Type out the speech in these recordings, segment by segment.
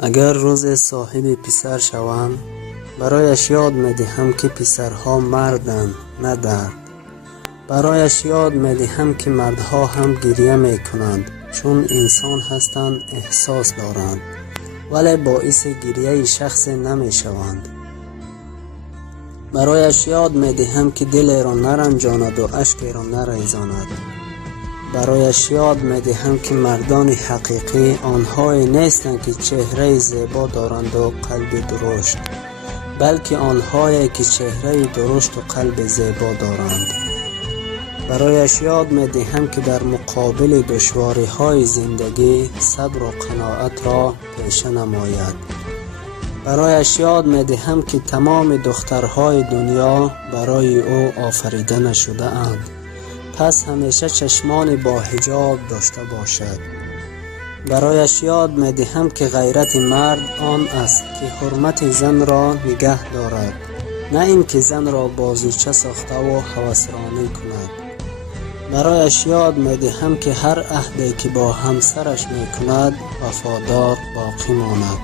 اگر روز صاحب پسر شوم، برایش یاد می‌دهم که پسرها مردند نه درد. برایش یاد می‌دهم که مردها هم گریه می‌کنند، چون انسان هستند، احساس دارند، ولی باعث گریه شخص نمی‌شوند. برایش یاد می‌دهم که دل را نرنجاند و اشک را نریزاند. برایش یاد می‌دهم که مردان حقیقی آنهایی نیستند که چهره زیبا دارند و قلب درشت، بلکه آنهایی که چهره درشت و قلب زیبا دارند. برایش یاد می‌دهم که در مقابل دشواری‌های زندگی صبر و قناعت را پیشه نماید. برایش یاد می‌دهم که تمام دخترهای دنیا برای او آفریده نشده اند، پس همیشه چشمان با حجاب داشته باشد. برایش یاد می‌دهم که غیرت مرد آن است که حرمت زن را نگه دارد، نه اینکه زن را بازیچه ساخته و هوسرانی کند. برایش یاد می‌دهم که هر عهدی که با همسرش می‌کند وفادار باقی ماند.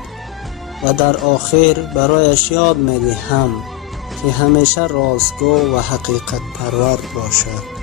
و در آخر برایش یاد می‌دهم که همیشه راستگو و حقیقت پرور باشد.